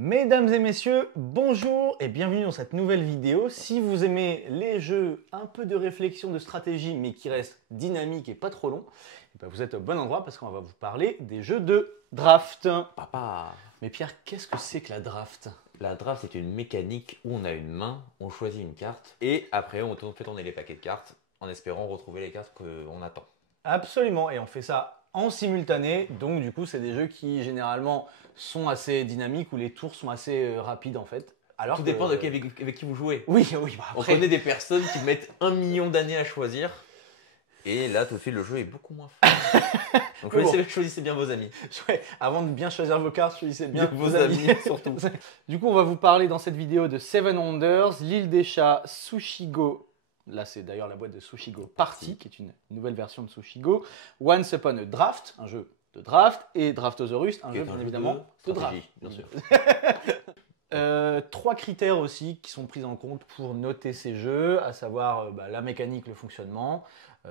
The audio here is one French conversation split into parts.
Mesdames et messieurs, bonjour et bienvenue dans cette nouvelle vidéo. Si vous aimez les jeux un peu de réflexion, de stratégie, mais qui restent dynamiques et pas trop longs, vous êtes au bon endroit parce qu'on va vous parler des jeux de draft. Papa, Mais Pierre, qu'est-ce que c'est que la draft? la draft c'est une mécanique où on a une main, on choisit une carte et après on fait tourner les paquets de cartes en espérant retrouver les cartes qu'on attend. Absolument, et on fait ça en simultané, donc du coup c'est des jeux qui généralement sont assez dynamiques, où les tours sont assez rapides en fait. Alors Tout que- dépend avec qui vous jouez. Oui, oui, bah On après... connaît des personnes qui mettent 1 million d'années à choisir et là tout de suite le jeu est beaucoup moins fun. Donc Mais bon. choisissez bien vos amis. Ouais, avant de bien choisir vos cartes, choisissez bien Bien vos vos amis. amis, surtout. Du coup, on va vous parler dans cette vidéo de Seven Wonders, l'île des chats, Sushigo. Là, c'est d'ailleurs la boîte de Sushigo Party, qui est une nouvelle version de Sushigo. Once Upon a Draft, un jeu de draft, et Draftosaurus, un jeu bien évidemment de draft. stratégie, bien sûr. 3 critères aussi qui sont pris en compte pour noter ces jeux, à savoir la mécanique, le fonctionnement,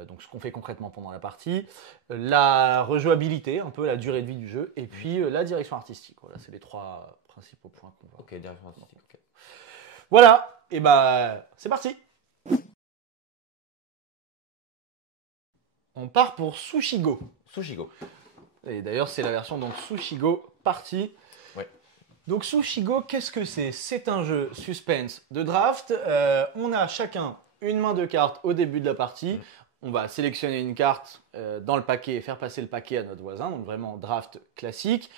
donc ce qu'on fait concrètement pendant la partie, la rejouabilité, un peu la durée de vie du jeu, et puis la direction artistique. Voilà, c'est les 3 principaux points qu'on va. Ok, direction artistique. Ok. Voilà, et c'est parti. On part pour Sushigo. Sushigo. Et d'ailleurs, c'est la version donc Sushigo Party. Ouais. Donc Sushigo, qu'est-ce que c'est? C'est un jeu suspense de draft. On a chacun une main de cartes au début de la partie. On va sélectionner une carte dans le paquet et faire passer le paquet à notre voisin. Donc vraiment draft classique.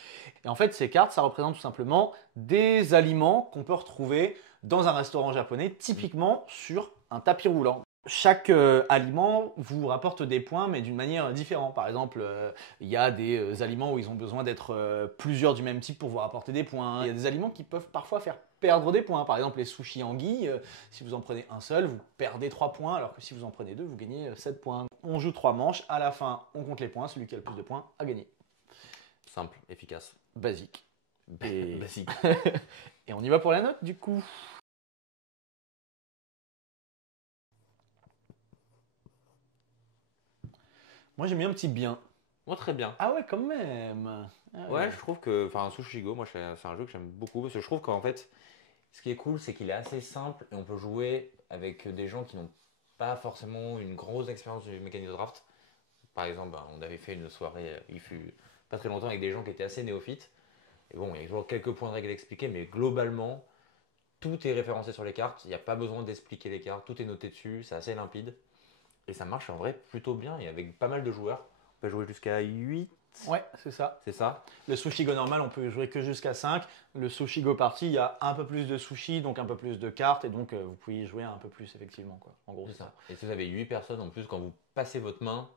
Et en fait, ces cartes, ça représente tout simplement des aliments qu'on peut retrouver dans un restaurant japonais, typiquement sur un tapis roulant. Chaque aliment vous rapporte des points, mais d'une manière différente. Par exemple, il y a des aliments où ils ont besoin d'être plusieurs du même type pour vous rapporter des points. Il y a des aliments qui peuvent parfois faire perdre des points. Par exemple, les sushis anguilles, si vous en prenez un seul, vous perdez 3 points, alors que si vous en prenez 2, vous gagnez 7 points. On joue 3 manches, à la fin, on compte les points. Celui qui a le plus de points a gagné. Simple, efficace. Basique. Et... Basique. Et on y va pour la note, du coup. Moi, j'ai mis un petit bien. Moi très bien. Ah ouais, quand même. Ah Ouais, je trouve que, enfin, Sushigo, moi, c'est un jeu que j'aime beaucoup parce que je trouve qu'en fait, ce qui est cool, c'est qu'il est assez simple et on peut jouer avec des gens qui n'ont pas forcément une grosse expérience du mécanique de draft. Par exemple, on avait fait une soirée, il fut pas très longtemps, avec des gens qui étaient assez néophytes. Et bon, il y a toujours quelques points de règle à expliquer, mais globalement, tout est référencé sur les cartes. Il n'y a pas besoin d'expliquer les cartes, tout est noté dessus, c'est assez limpide. Et ça marche en vrai plutôt bien et avec pas mal de joueurs. On peut jouer jusqu'à 8. Ouais, c'est ça. C'est ça. Le Sushigo normal, on peut jouer que jusqu'à 5. Le Sushigo Party, il y a un peu plus de sushis, donc un peu plus de cartes, et donc vous pouvez y jouer un peu plus, effectivement. Quoi. En gros, C'est ça. Et si vous avez 8 personnes en plus, quand vous passez votre main,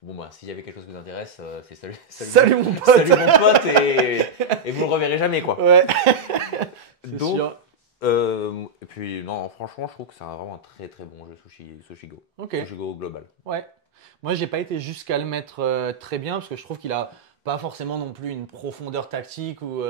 bon bah s'il y avait quelque chose qui vous intéresse, c'est salut, Salut mon pote. salut mon pote et vous le reverrez jamais quoi. Ouais. Donc, sûr. et puis non, franchement, je trouve que c'est vraiment un très très bon jeu Sushigo. Ok. Sushigo global. Ouais. Moi, j'ai pas été jusqu'à le mettre très bien, parce que je trouve qu'il a pas forcément non plus une profondeur tactique où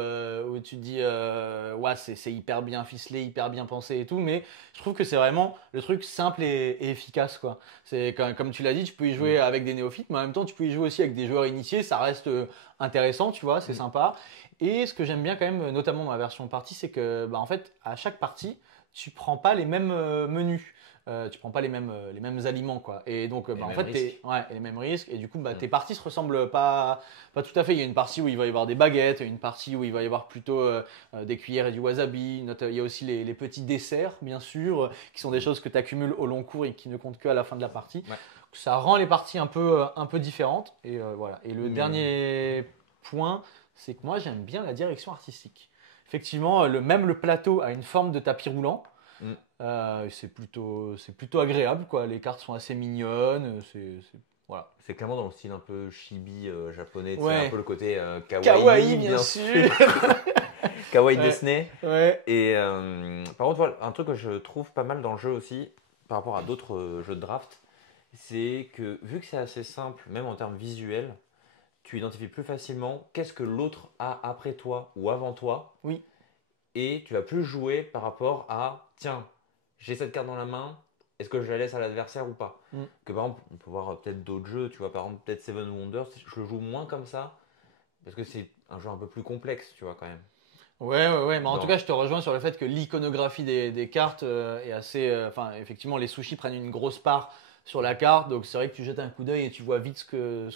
tu te dis ouais, c'est hyper bien ficelé, hyper bien pensé et tout, mais je trouve que c'est vraiment le truc simple et efficace quoi. C'est comme tu l'as dit, tu peux y jouer avec des néophytes, mais en même temps tu peux y jouer aussi avec des joueurs initiés, ça reste intéressant, tu vois, c'est sympa. Et ce que j'aime bien quand même, notamment dans la version partie, c'est que en fait à chaque partie, tu prends pas les mêmes menus. Tu prends pas les mêmes aliments quoi. Et donc en fait les mêmes risques, et du coup tes parties se ressemblent pas tout à fait. Il y a une partie où il va y avoir des baguettes, une partie où il va y avoir plutôt des cuillères et du wasabi. Il y a aussi les petits desserts bien sûr, qui sont des choses que tu accumules au long cours et qui ne comptent qu'à la fin de la partie. Ouais. Ça rend les parties un peu différentes, et voilà. Et le dernier point, c'est que moi j'aime bien la direction artistique. Effectivement, même le plateau a une forme de tapis roulant. C'est plutôt agréable quoi. Les cartes sont assez mignonnes. Voilà. C'est clairement dans le style un peu chibi japonais, Ouais. un peu le côté kawaii, Kawaii bien sûr. Kawaii Ouais. Disney. Ouais. Et par contre, voilà, un truc que je trouve pas mal dans le jeu aussi, par rapport à d'autres jeux de draft, c'est que vu que c'est assez simple, même en termes visuels, tu identifies plus facilement qu'est-ce que l'autre a après toi ou avant toi. Oui. Et tu vas plus jouer par rapport à tiens, j'ai cette carte dans la main, est-ce que je la laisse à l'adversaire ou pas? Que par exemple, on peut voir peut-être d'autres jeux, tu vois, par exemple, peut-être Seven Wonders, je le joue moins comme ça, parce que c'est un jeu un peu plus complexe, tu vois, quand même. Ouais. Mais en Dans- tout cas, je te rejoins sur le fait que l'iconographie des cartes est assez. Enfin, effectivement, les sushis prennent une grosse part sur la carte. Donc, c'est vrai que tu jettes un coup d'œil et tu vois vite ce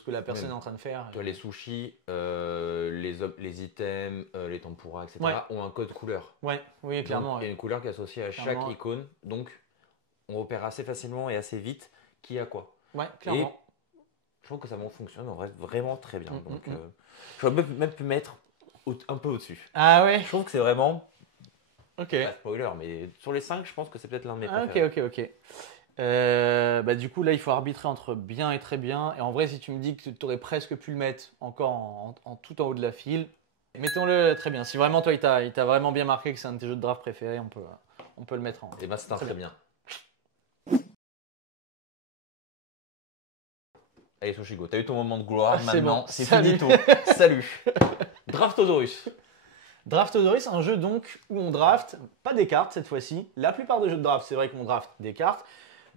que la personne Même, est en train de faire. toi, les sushis, les items, les tempura, Ouais, etc., ont un code couleur. ouais, oui, Donc, clairement. il y a Ouais. une couleur qui est associée à chaque Clairement. icône. Donc, on repère assez facilement et assez vite qui a quoi. Ouais, Et clairement. je trouve que ça m'en fonctionne en vrai vraiment très bien. Mm, Donc, mm, mm. j'aurais même pu mettre un peu au-dessus. Ah ouais, Je trouve que c'est vraiment, ok. pas spoiler, mais sur les 5, je pense que c'est peut-être l'un de mes Ah, ok, préférés. ok. Bah, du coup, là, il faut arbitrer entre bien et très bien. Et en vrai, si tu me dis que tu aurais presque pu le mettre encore tout en haut de la file, mettons-le très bien. Si vraiment, toi, il t'a vraiment bien marqué que c'est un de tes jeux de draft préférés, on peut le mettre en. Et ben, c'est un Très très bien. Allez, Sushigo, t'as eu ton moment de gloire. Ah, c'est Maintenant, bon. c'est Salut. finito. Salut. Draftosaurus. Draftosaurus, un jeu donc où on draft, pas des cartes cette fois-ci. La plupart des jeux de draft, c'est vrai qu'on draft des cartes.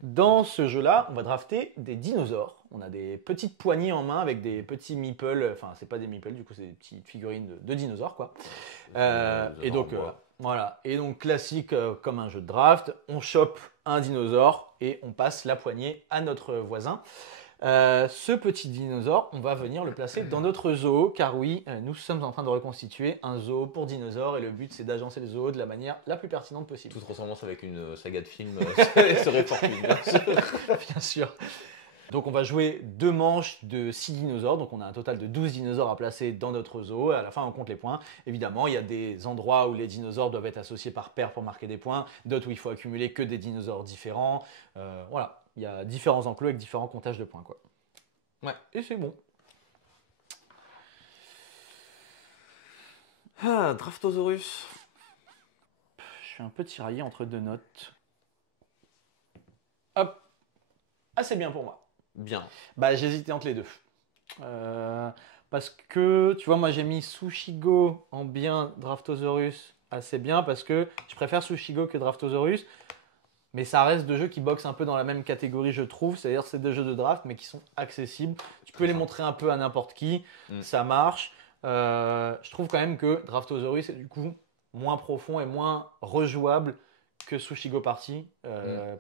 Dans ce jeu-là, on va drafter des dinosaures. On a des petites poignées en main avec des petits meeples. Enfin, c'est pas des meeples, du coup, c'est des petites figurines de dinosaures, quoi. Et donc, voilà. Et donc, classique comme un jeu de draft, on chope un dinosaure et on passe la poignée à notre voisin. Ce petit dinosaure, on va venir le placer dans notre zoo, car oui, nous sommes en train de reconstituer un zoo pour dinosaures et le but c'est d'agencer le zoo de la manière la plus pertinente possible. Toute ressemblance avec une saga de film serait fortuite, bien sûr. Bien sûr. Donc on va jouer 2 manches de 6 dinosaures, donc on a un total de 12 dinosaures à placer dans notre zoo, et à la fin on compte les points. Évidemment, il y a des endroits où les dinosaures doivent être associés par paire pour marquer des points, d'autres où il faut accumuler que des dinosaures différents. Voilà, il y a différents enclos avec différents comptages de points, quoi. Ouais, et c'est bon. Ah, Draftosaurus. Je suis un peu tiraillé entre 2 notes. Hop, assez bien pour moi. Bien. Bah, j'hésitais entre les deux. Parce que, tu vois, moi j'ai mis Sushigo en bien, Draftosaurus assez bien, parce que je préfère Sushigo que Draftosaurus, mais ça reste deux jeux qui boxent un peu dans la même catégorie, je trouve. C'est-à-dire c'est deux jeux de draft, mais qui sont accessibles. Tu peux les simple. montrer un peu à n'importe qui, Mm. ça marche. Je trouve quand même que Draftosaurus est du coup moins profond et moins rejouable que Sushigo Party,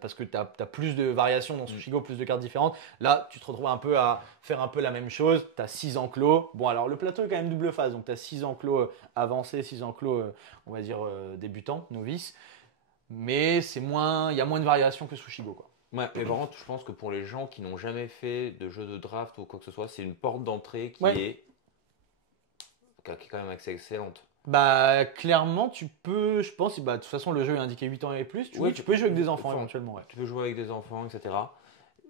parce que tu as plus de variations dans Sushigo, plus de cartes différentes. Là, tu te retrouves un peu à faire un peu la même chose. Tu as 6 enclos. Bon, alors le plateau est quand même double phase, donc tu as 6 enclos avancés, 6 enclos, on va dire, débutants, novices. Mais c'est moins, il y a moins de variations que Sushigo, quoi. Ouais, mais par contre, je pense que pour les gens qui n'ont jamais fait de jeu de draft ou quoi que ce soit, c'est une porte d'entrée qui Ouais. est quand même assez excellente. Bah, clairement, tu peux, je pense, bah, de toute façon, le jeu est indiqué 8 ans et plus. Tu peux jouer avec des enfants éventuellement, ouais. Tu peux jouer avec des enfants, etc.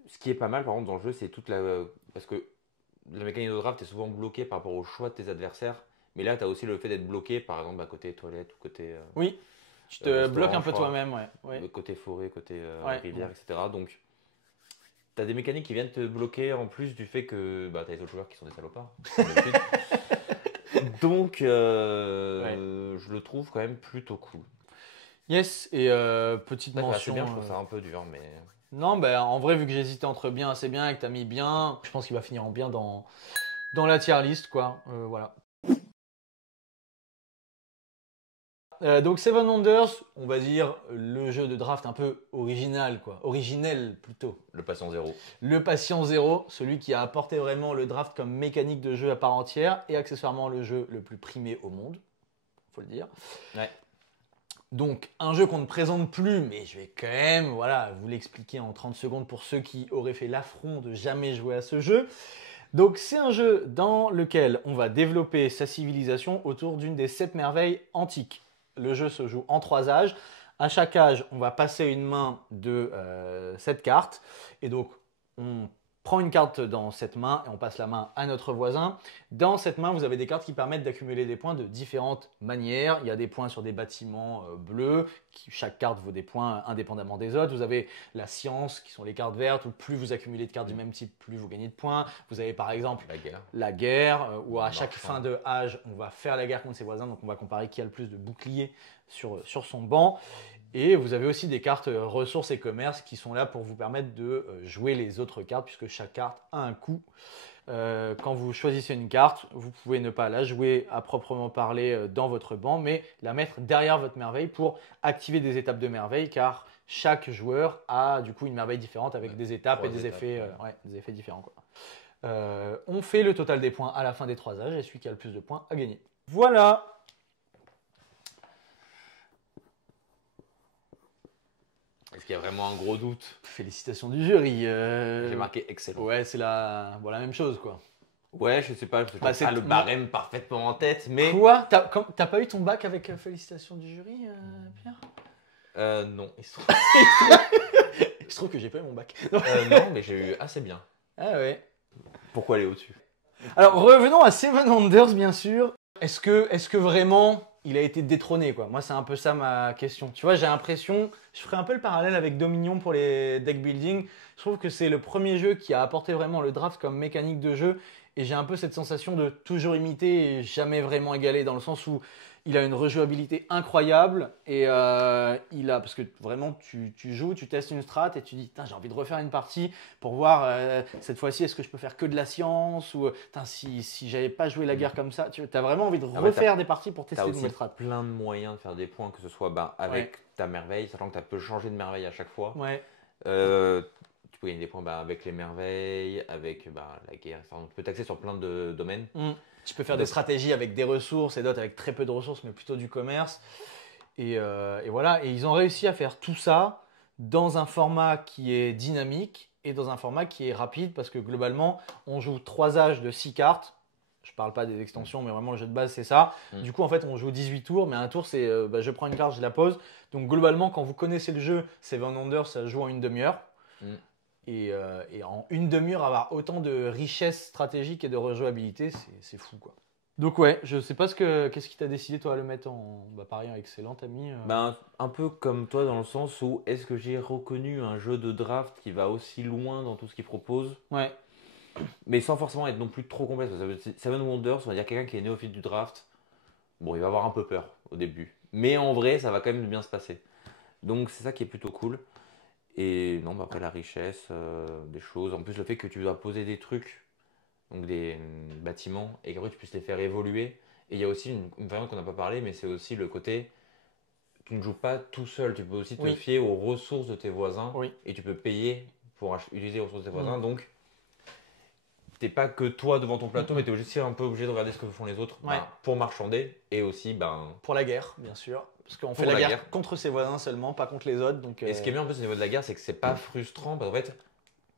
Ce qui est pas mal, par contre, dans le jeu, c'est toute la. Parce que la mécanique de draft est souvent bloquée par rapport au choix de tes adversaires. Mais là, tu as aussi le fait d'être bloqué, par exemple, à côté toilette ou côté Oui, tu te restaurant, bloques un peu je crois, toi-même, ouais. côté forêt, côté Ouais, rivière, ouais. etc. Donc, tu as des mécaniques qui viennent te bloquer en plus du fait que bah, tu as les autres joueurs qui sont des salopards. comme d'habitude. Donc, je le trouve quand même plutôt cool. Yes, et petite C'est assez mention. bien, je trouve ça un peu dur, mais. Non, bah, en vrai, vu que j'hésitais entre bien, assez bien, et que t'as mis bien, je pense qu'il va finir en bien dans la tier list, quoi. Voilà. Donc Seven Wonders, on va dire le jeu de draft un peu original, quoi. Originel plutôt. Le patient zéro. Le patient zéro, celui qui a apporté vraiment le draft comme mécanique de jeu à part entière et accessoirement le jeu le plus primé au monde, faut le dire. Ouais. Donc un jeu qu'on ne présente plus, mais je vais quand même vous l'expliquer en 30 secondes pour ceux qui auraient fait l'affront de jamais jouer à ce jeu. Donc c'est un jeu dans lequel on va développer sa civilisation autour d'une des 7 merveilles antiques. Le jeu se joue en 3 âges. À chaque âge, on va passer une main de 7 cartes. Et donc, on prend une carte dans cette main et on passe la main à notre voisin. Dans cette main, vous avez des cartes qui permettent d'accumuler des points de différentes manières. Il y a des points sur des bâtiments bleus, chaque carte vaut des points indépendamment des autres. Vous avez la science, qui sont les cartes vertes, où plus vous accumulez de cartes du même type, plus vous gagnez de points. Vous avez par exemple la guerre, où à chaque fin de âge, on va faire la guerre contre ses voisins. Donc on va comparer qui a le plus de boucliers sur son banc. Et vous avez aussi des cartes ressources et commerce qui sont là pour vous permettre de jouer les autres cartes, puisque chaque carte a un coût. quand vous choisissez une carte, vous pouvez ne pas la jouer à proprement parler dans votre banc, mais la mettre derrière votre merveille pour activer des étapes de merveille, car chaque joueur a du coup une merveille différente avec des étapes et des effets, des effets différents, quoi. On fait le total des points à la fin des 3 âges et celui qui a le plus de points a gagné. Voilà. Est-ce qu'il y a vraiment un gros doute? Félicitations du jury. J'ai marqué excellent. Ouais, c'est la même chose, quoi. Ouais, je sais pas, je Bah, pas le barème parfaitement en tête, mais... Quoi? T'as pas eu ton bac avec félicitations du jury, Pierre? Non, il se trouve... Il se trouve que j'ai pas eu mon bac. non, mais j'ai eu assez bien. Ah ouais. Pourquoi aller au-dessus? Alors revenons à Seven Wonders, bien sûr. Est-ce que vraiment il a été détrôné, quoi? Moi, c'est un peu ça ma question. Tu vois, j'ai l'impression, je ferai un peu le parallèle avec Dominion pour les deck building. Je trouve que c'est le premier jeu qui a apporté vraiment le draft comme mécanique de jeu. Et j'ai un peu cette sensation de toujours imiter et jamais vraiment égaler, dans le sens où il a une rejouabilité incroyable et parce que vraiment tu joues, tu testes une strat et tu dis j'ai envie de refaire une partie pour voir cette fois-ci est-ce que je peux faire que de la science ou si j'avais pas joué la guerre comme ça, tu as vraiment envie de refaire des parties pour tester de nouvelles strats. Plein de moyens de faire des points, que ce soit avec ta merveille, sachant que tu peux changer de merveille à chaque fois. Ouais. Tu peux gagner des points avec les merveilles, avec la guerre, etc. Donc, tu peux taxer sur plein de domaines. Tu peux faire des stratégies avec des ressources et d'autres avec très peu de ressources, mais plutôt du commerce. Et voilà. Et ils ont réussi à faire tout ça dans un format qui est dynamique et dans un format qui est rapide, parce que globalement, on joue 3 âges de 6 cartes. Je ne parle pas des extensions, mais vraiment le jeu de base, c'est ça. Du coup, en fait, on joue 18 tours, mais un tour, c'est je prends une carte, je la pose. Donc globalement, quand vous connaissez le jeu, Seven Wonders, ça se joue en une demi-heure. Et en une demi-heure, avoir autant de richesse stratégique et de rejouabilité, c'est fou, quoi. Donc ouais, je sais pas qu'est-ce qui t'a décidé toi à le mettre en pareil, excellent ami. Un peu comme toi dans le sens où est-ce que j'ai reconnu un jeu de draft qui va aussi loin dans tout ce qu'il propose, Ouais. mais sans forcément être non plus trop complexe. Seven Wonders, on va dire quelqu'un qui est néophyte du draft, bon, il va avoir un peu peur au début, mais en vrai, ça va quand même bien se passer. Donc c'est ça qui est plutôt cool. Et non, après la richesse des choses, en plus le fait que tu dois poser des trucs, donc des bâtiments, et qu'après tu puisses les faire évoluer. Et il y a aussi une variante qu'on n'a pas parlé, mais c'est aussi le côté, tu ne joues pas tout seul, tu peux aussi te fier aux ressources de tes voisins, et tu peux payer pour utiliser les ressources de tes voisins. Donc, t'es pas que toi devant ton plateau, mais tu es aussi un peu obligé de regarder ce que font les autres pour marchander, et aussi pour la guerre, bien sûr. Parce qu'on fait la guerre contre ses voisins seulement, pas contre les autres. Donc, Et ce qui est bien en plus au niveau de la guerre, c'est que c'est pas frustrant, parce qu'en fait,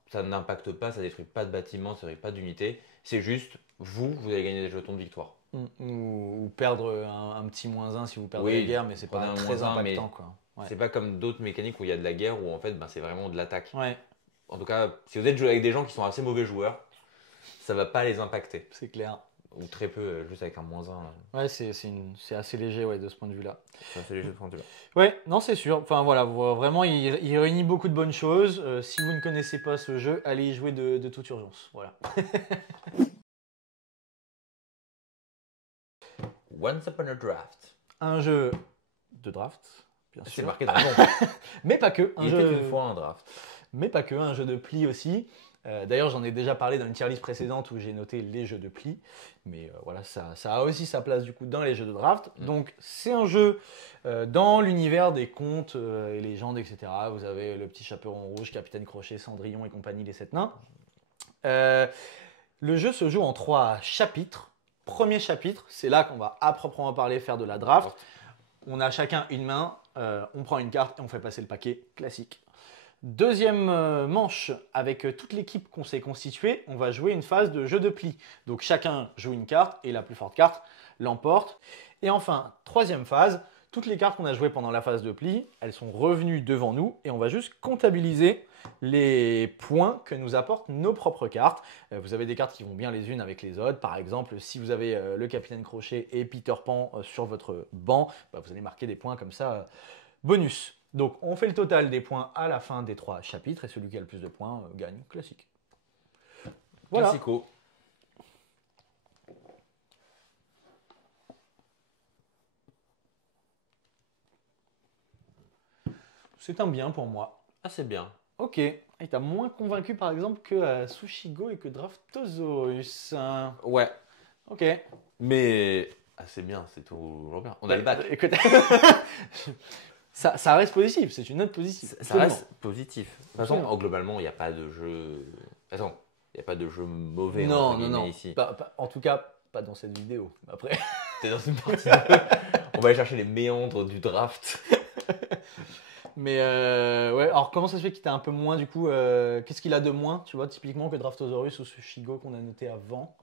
ça n'impacte pas, ça détruit pas de bâtiments, ça détruit pas d'unités. C'est juste, vous allez gagner des jetons de victoire. Ou perdre un petit -1 si vous perdez la guerre, mais c'est pas très impactant, quoi. C'est pas comme d'autres mécaniques où il y a de la guerre, où en fait c'est vraiment de l'attaque. Ouais. En tout cas, si vous êtes joué avec des gens qui sont assez mauvais joueurs, ça va pas les impacter. C'est clair. Ou très peu, juste avec un -1. Ouais, c'est assez léger de ce point de vue-là. C'est assez léger de ce point de vue-là. Ouais, non, c'est sûr. Enfin voilà, vraiment, il réunit beaucoup de bonnes choses. Si vous ne connaissez pas ce jeu, allez y jouer de toute urgence. Voilà. Once Upon a Draft. Un jeu de draft, bien sûr. C'est marqué dans le nom. Mais pas que. Il était une fois un draft. Mais pas que, un jeu de pli aussi. D'ailleurs, j'en ai déjà parlé dans une tier list précédente où j'ai noté les jeux de pli. Mais voilà, ça a aussi sa place du coup dans les jeux de draft. Donc, c'est un jeu dans l'univers des contes et légendes, etc. Vous avez le petit chaperon rouge, Capitaine Crochet, Cendrillon et compagnie, les 7 nains. Le jeu se joue en 3 chapitres. Premier chapitre, c'est là qu'on va à proprement parler faire de la draft. On a chacun une main, on prend une carte et on fait passer le paquet classique. Deuxième manche, avec toute l'équipe qu'on s'est constituée, on va jouer une phase de jeu de pli. Donc chacun joue une carte et la plus forte carte l'emporte. Et enfin, troisième phase, toutes les cartes qu'on a jouées pendant la phase de pli, elles sont revenues devant nous et on va juste comptabiliser les points que nous apportent nos propres cartes. Vous avez des cartes qui vont bien les unes avec les autres. Par exemple, si vous avez le Capitaine Crochet et Peter Pan sur votre banc, vous allez marquer des points comme ça bonus. Donc, on fait le total des points à la fin des 3 chapitres et celui qui a le plus de points gagne. Classique. Voilà. Classico. C'est un bien pour moi. Ah, c'est bien. Ok. Il t'a moins convaincu par exemple que Sushigo et que Draftosaurus. Ouais, Ok. mais c'est bien, c'est toujours bien. On a le bac. Écoute, ça reste positif, c'est une note positive. Ça Absolument. reste positif. De toute façon, Absolument. globalement, il n'y a pas de jeu. Attends, il n'y a pas de jeu mauvais Non, entre non, guillemets non. ici. En tout cas, pas dans cette vidéo. Après. T'es dans une partie de... On va aller chercher les méandres du draft. Mais ouais, alors comment ça se fait qu'il t'a un peu moins du coup qu'est-ce qu'il a de moins, tu vois, typiquement que Draftosaurus ou Sushigo qu'on a noté avant?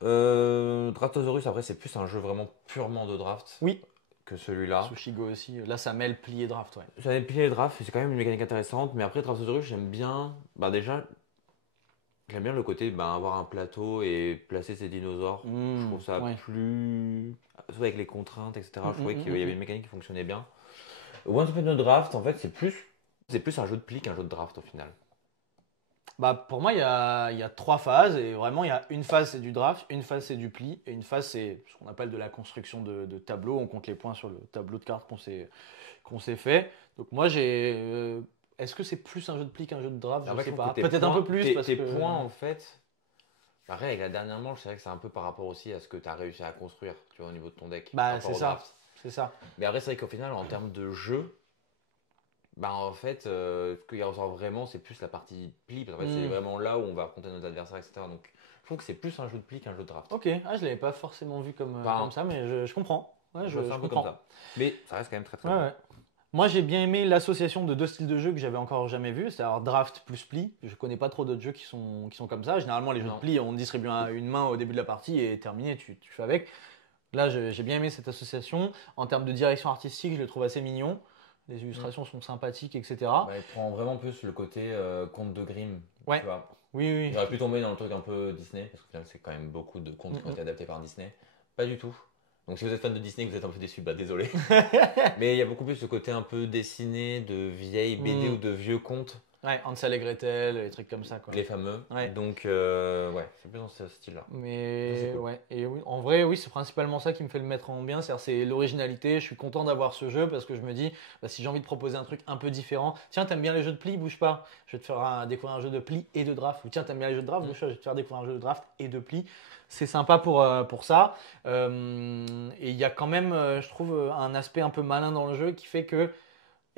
Draftosaurus, après, c'est plus un jeu vraiment purement de draft Oui, que celui-là. Sushigo aussi. Là, ça mêle pli et draft, ouais. J'avais plié les drafts, c'est quand même une mécanique intéressante, mais après, Draftosaurus, j'aime bien. Bah, déjà, j'aime bien le côté avoir un plateau et placer ses dinosaures. Je trouve ça Ouais. plus. Surtout avec les contraintes, etc. Je trouvais qu'il y mm. avait une mécanique qui fonctionnait bien. Once Upon a Draft, en fait, c'est plus un jeu de pli qu'un jeu de draft au final. Bah, pour moi, il y a trois phases. Et vraiment, il y a une phase, c'est du draft, une phase, c'est du pli. Et une phase, c'est ce qu'on appelle de la construction de tableaux. On compte les points sur le tableau de cartes qu'on s'est fait. Donc, moi, est-ce que c'est plus un jeu de pli qu'un jeu de draft? En Je fait, sais je trouve pas. que tes Peut-être un points- peu plus. tes, Parce tes que... points, en fait. Pareil, avec la dernière manche, c'est vrai que c'est un peu par rapport aussi à ce que tu as réussi à construire, tu vois, au niveau de ton deck. par Bah, rapport c'est au ça. draft. C'est ça. Mais après, c'est vrai qu'au final, en termes de jeu, bah en fait, ce qu'il ressort vraiment, c'est plus la partie pli. Parce qu'en fait, c'est vraiment là où on va affronter nos adversaires, etc. Donc, je trouve que c'est plus un jeu de pli qu'un jeu de draft. Ok, je l'avais pas forcément vu Enfin, comme ça, mais je comprends. Ouais, je vois ça un peu comprends. comme ça. Mais ça reste quand même très très Ouais, bon. ouais. Moi, j'ai bien aimé l'association de deux styles de jeu que j'avais encore jamais vu, c'est-à-dire draft plus pli. Je connais pas trop d'autres jeux qui sont comme ça. Généralement, les jeux Non. de pli, on distribue une main au début de la partie et terminé, tu fais avec. Là, j'ai bien aimé cette association. En termes de direction artistique, je le trouve assez mignon. Les illustrations sont sympathiques, etc. Bah, il prend vraiment plus le côté conte de Grimm. Ouais. Tu vois. Oui, oui. J'aurais pu tomber dans le truc un peu Disney, parce que finalement, c'est quand même beaucoup de contes qui ont été adaptés par Disney. Pas du tout. Donc si vous êtes fan de Disney et que vous êtes un peu déçu, bah désolé. Mais il y a beaucoup plus ce côté un peu dessiné de vieilles BD ou de vieux contes, Ouais, Hansel et Gretel, les trucs comme ça, quoi. les fameux. Ouais. Donc ouais, c'est plus dans ce style-là. Ça, Mais c'est cool. ouais, et oui, en vrai, oui, c'est principalement ça qui me fait le mettre en bien, c'est l'originalité. Je suis content d'avoir ce jeu parce que je me dis, bah, si j'ai envie de proposer un truc un peu différent, tiens, t'aimes bien les jeux de pli, bouge pas, je vais te faire découvrir un jeu de pli et de draft. Ou tiens, t'aimes bien les jeux de draft, bouge pas, je vais te faire découvrir un jeu de draft et de pli. C'est sympa pour ça. Et il y a quand même, je trouve, un aspect un peu malin dans le jeu qui fait que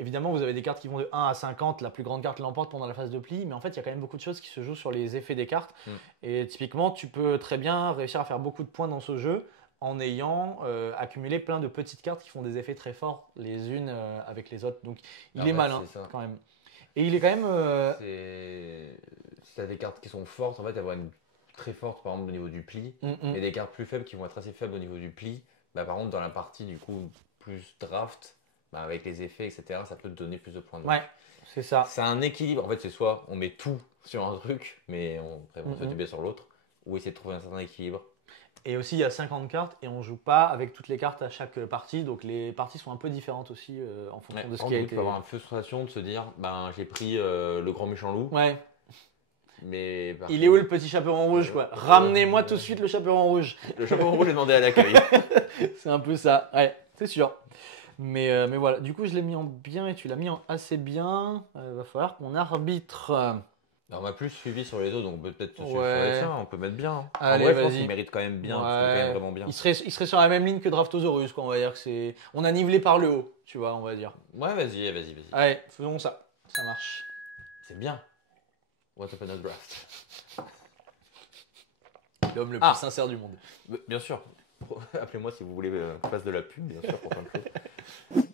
évidemment, vous avez des cartes qui vont de 1 à 50, la plus grande carte l'emporte pendant la phase de pli, mais en fait, il y a quand même beaucoup de choses qui se jouent sur les effets des cartes. Et typiquement, tu peux très bien réussir à faire beaucoup de points dans ce jeu en ayant accumulé plein de petites cartes qui font des effets très forts les unes avec les autres. Donc, il est malin quand même. Et il est quand même... Si tu as des cartes qui sont fortes, en fait, avoir une très forte, par exemple, au niveau du pli, et des cartes plus faibles qui vont être assez faibles au niveau du pli, bah, par contre, dans la partie, du coup, plus draft, bah, avec les effets, etc., ça peut te donner plus de points de vue. Ouais, c'est ça. C'est un équilibre. En fait, c'est soit on met tout sur un truc, mais on se fait du bien sur l'autre, ou essayer de trouver un certain équilibre. Et aussi, il y a 50 cartes et on joue pas avec toutes les cartes à chaque partie. Donc, les parties sont un peu différentes aussi en fonction de ce qui a été. Il faut avoir une frustration de se dire, ben, j'ai pris le grand méchant loup. Ouais. Mais il est où le petit chaperon rouge quoi? Ramenez-moi tout de suite le chaperon rouge. Le chaperon rouge est demandé à l'accueil. C'est un peu ça, ouais, c'est sûr. Mais voilà, du coup je l'ai mis en bien et tu l'as mis en assez bien. Va falloir qu'on arbitre. Alors, on m'a plus suivi sur les autres, donc peut-être sur les tiens, on peut mettre bien. Allez, en vrai, je pense qu'il mérite quand même bien, parce qu'il est quand même vraiment bien. Il serait sur la même ligne que Draftosaurus, quoi, on va dire que c'est. On a nivelé par le haut, tu vois, on va dire. Ouais, vas-y. Allez, faisons ça. Ça marche. C'est bien. What's up in a draft? L'homme le plus sincère du monde. Bien sûr. Appelez-moi si vous voulez qu'on fasse de la pub, bien sûr, pour plein de choses.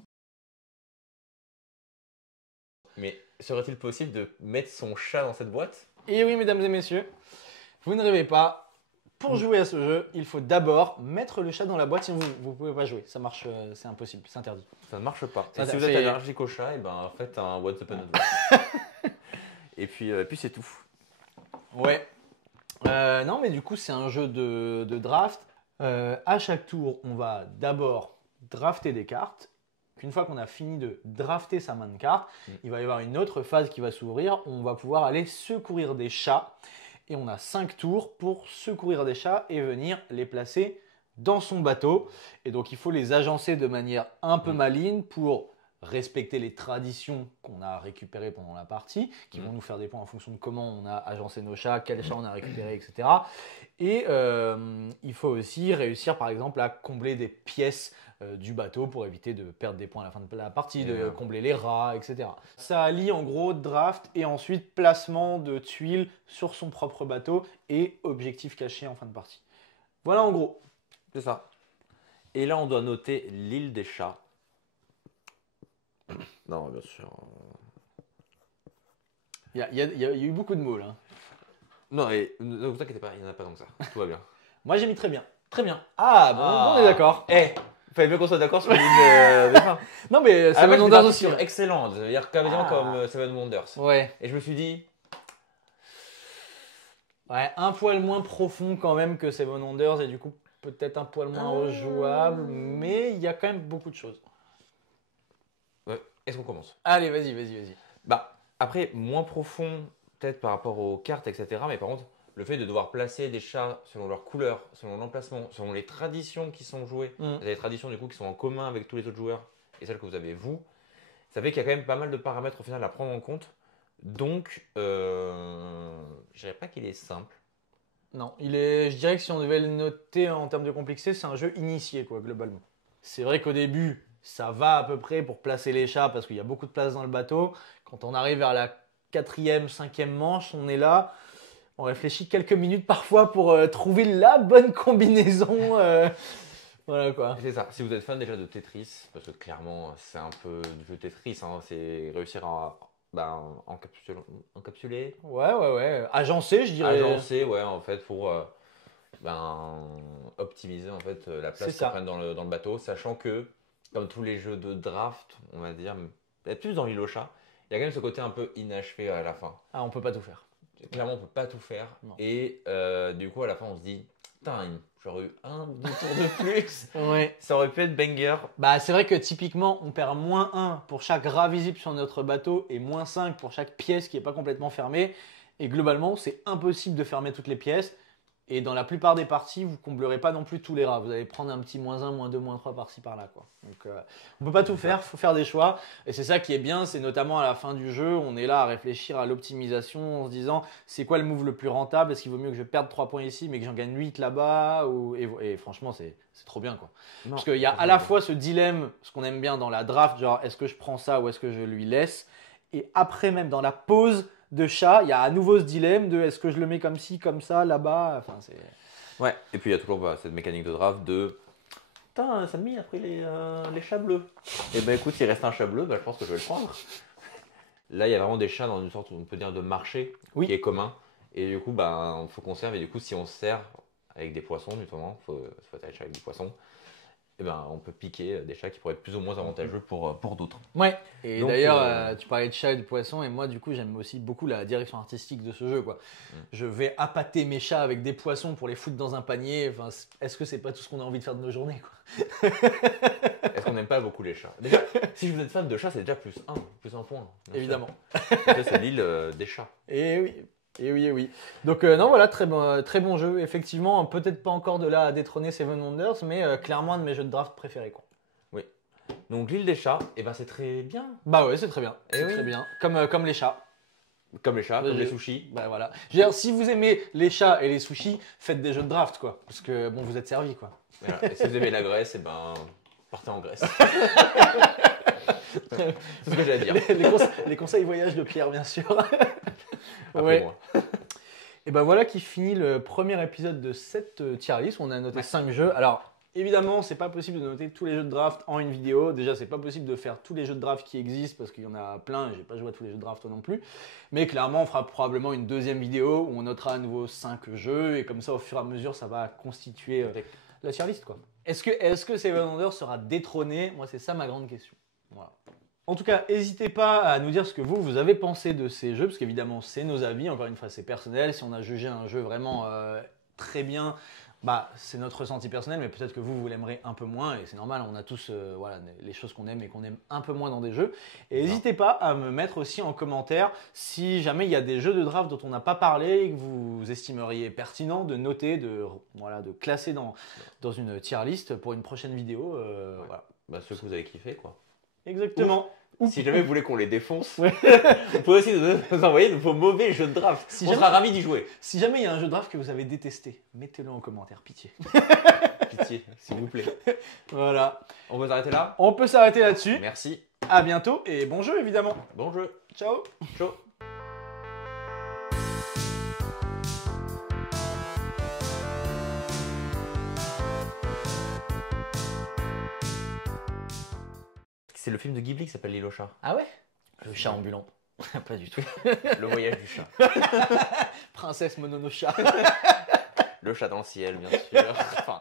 Mais serait-il possible de mettre son chat dans cette boîte? Et oui, mesdames et messieurs, vous ne rêvez pas. Pour jouer à ce jeu, il faut d'abord mettre le chat dans la boîte, sinon vous ne pouvez pas jouer. Ça marche, c'est impossible, c'est interdit. Ça ne marche pas. Ça, et si vous êtes allergique au chat, et ben faites un What's up in a draft. Et puis c'est tout. Ouais. Non, mais du coup, c'est un jeu de draft. À chaque tour, on va d'abord drafter des cartes. Une fois qu'on a fini de drafter sa main de cartes, il va y avoir une autre phase qui va s'ouvrir. On va pouvoir aller secourir des chats. Et on a 5 tours pour secourir des chats et venir les placer dans son bateau. Et donc, il faut les agencer de manière un peu maligne pour respecter les traditions qu'on a récupérées pendant la partie, qui vont nous faire des points en fonction de comment on a agencé nos chats, quels chats on a récupérés, etc. Et il faut aussi réussir par exemple à combler des pièces du bateau pour éviter de perdre des points à la fin de la partie, de combler les rats, etc. Ça allie en gros draft et ensuite placement de tuiles sur son propre bateau et objectif caché en fin de partie. Voilà en gros. C'est ça. Et là, on doit noter l'île des chats. Non, bien sûr. Il y a eu beaucoup de mots là. Non, et ne vous inquiétez pas, il n'y en a pas tant que ça. Tout va bien. Moi j'ai mis très bien. Très bien. Ah, bon, on est d'accord. Fallait bien qu'on soit d'accord sur l'île des chats. Non mais Seven Wonders aussi. Sur excellent, c'est-à-dire quasiment comme Seven Wonders. Ouais. Et je me suis dit, ouais, un poil moins profond quand même que Seven Wonders et du coup peut-être un poil moins rejouable, mais il y a quand même beaucoup de choses. ouais, est-ce qu'on commence? Allez, vas-y. Bah, après, moins profond, peut-être par rapport aux cartes, etc. Mais par contre, le fait de devoir placer des chats selon leur couleur, selon l'emplacement, selon les traditions qui sont jouées, les traditions du coup qui sont en commun avec tous les autres joueurs et celles que vous avez vous, ça fait qu'il y a quand même pas mal de paramètres au final à prendre en compte. Donc, je dirais pas qu'il est simple. Non, je dirais que si on devait le noter en termes de complexité, c'est un jeu initié quoi, globalement. C'est vrai qu'au début, ça va à peu près pour placer les chats parce qu'il y a beaucoup de place dans le bateau. Quand on arrive vers la 4e, 5e manche, on est là. On réfléchit quelques minutes parfois pour trouver la bonne combinaison. Voilà quoi. C'est ça. Si vous êtes fan déjà de Tetris, parce que clairement c'est un peu du jeu Tetris, hein, c'est réussir à encapsuler. Ouais. Agencé, je dirais. Agencé, ouais, en fait, pour optimiser en fait la place qu'ils prennent dans le bateau, sachant que, comme tous les jeux de draft, on va dire, peut-être plus dans l'île aux chats, il y a quand même ce côté un peu inachevé à la fin. Ah, on peut pas tout faire. Clairement, on peut pas tout faire. Non. Et du coup, à la fin, on se dit, putain, j'aurais eu un ou deux tours de plus. Ouais. Ça aurait pu être banger. Bah, c'est vrai que typiquement, on perd -1 pour chaque rat visible sur notre bateau et -5 pour chaque pièce qui n'est pas complètement fermée. Et globalement, c'est impossible de fermer toutes les pièces. Et dans la plupart des parties, vous comblerez pas non plus tous les rats. Vous allez prendre un petit -1, -2, -3 par-ci par-là, quoi. Donc, on peut pas tout faire, faut faire des choix. Et c'est ça qui est bien, c'est notamment à la fin du jeu, on est là à réfléchir à l'optimisation en se disant c'est quoi le move le plus rentable? Est-ce qu'il vaut mieux que je perde 3 points ici mais que j'en gagne 8 là-bas et franchement, c'est trop bien, quoi. Non, parce qu'il y a à la fois ce dilemme, ce qu'on aime bien dans la draft, genre est-ce que je prends ça ou est-ce que je lui laisse? Et après, même dans la pause de chat, il y a à nouveau ce dilemme de est-ce que je le mets comme ci, comme ça, là-bas. Enfin, c'est... Ouais, et puis il y a toujours cette mécanique de draft de putain, Samy a pris les chats bleus. Et ben écoute, s'il reste un chat bleu, je pense que je vais le prendre. Là, il y a vraiment des chats dans une sorte, on peut dire, de marché qui est commun. Et du coup, il faut qu'on serve. Et du coup, si on se sert avec des poissons, notamment, il faut être avec des poissons. Et on peut piquer des chats qui pourraient être plus ou moins avantageux pour d'autres. Ouais, et donc, d'ailleurs, tu parlais de chats et de poissons, et moi, du coup, j'aime aussi beaucoup la direction artistique de ce jeu, quoi. Je vais appâter mes chats avec des poissons pour les foutre dans un panier. Enfin, est-ce que c'est pas tout ce qu'on a envie de faire de nos journées, quoi? Est-ce qu'on n'aime pas beaucoup les chats? Déjà, si vous êtes fan de chats, c'est déjà plus un point. Évidemment. C'est l'île des chats. Et oui. Et oui. Donc non, voilà, très bon jeu. Effectivement, peut-être pas encore de là à détrôner Seven Wonders, mais clairement un de mes jeux de draft préférés, quoi. Oui. Donc l'île des chats, c'est très bien. Bah ouais, c'est très bien. C'est très bien. Comme les chats. Comme les chats, comme les sushis. Bah voilà. Je veux dire, si vous aimez les chats et les sushis, faites des jeux de draft, quoi. Parce que bon, vous êtes servis, quoi. Voilà. Et si vous aimez la Grèce, partez en Grèce. C'est ce que j'ai à dire. Les conseils voyage de Pierre, bien sûr. Ouais. Et ben voilà qui finit le premier épisode de cette tier list. On a noté 5 jeux. Alors évidemment, c'est pas possible de noter tous les jeux de draft en une vidéo. Déjà, c'est pas possible de faire tous les jeux de draft qui existent parce qu'il y en a plein. J'ai pas joué à tous les jeux de draft non plus. Mais clairement, on fera probablement une deuxième vidéo où on notera à nouveau 5 jeux et comme ça, au fur et à mesure, ça va constituer la tier list, quoi. Est-ce que Seven Wonders sera détrôné? Moi, c'est ça ma grande question. Voilà. En tout cas, n'hésitez pas à nous dire ce que vous avez pensé de ces jeux, parce qu'évidemment, c'est nos avis. Encore une fois, c'est personnel. Si on a jugé un jeu vraiment très bien, c'est notre ressenti personnel, mais peut-être que vous l'aimerez un peu moins, et c'est normal. On a tous les choses qu'on aime et qu'on aime un peu moins dans des jeux. Et n'hésitez pas à me mettre aussi en commentaire si jamais il y a des jeux de draft dont on n'a pas parlé et que vous estimeriez pertinent de noter, de classer dans une tier list pour une prochaine vidéo. Voilà. Ceux que vous avez kiffé, quoi. Exactement. Si jamais vous voulez qu'on les défonce, Ouais. vous pouvez aussi nous envoyer de vos mauvais jeux de draft. Si On jamais- sera ravis d'y jouer. Si jamais il y a un jeu de draft que vous avez détesté, mettez-le en commentaire, pitié. Pitié, s'il vous plaît. Voilà. On peut s'arrêter là. On peut s'arrêter là-dessus. Merci. À bientôt et bon jeu évidemment. Bon jeu. Ciao. Ciao. C'est le film de Ghibli qui s'appelle L'île au chat. Ah ouais? Le chat ambulant. Pas du tout. Le voyage du chat. Princesse Mononocha. Le chat dans le ciel, bien sûr. Enfin,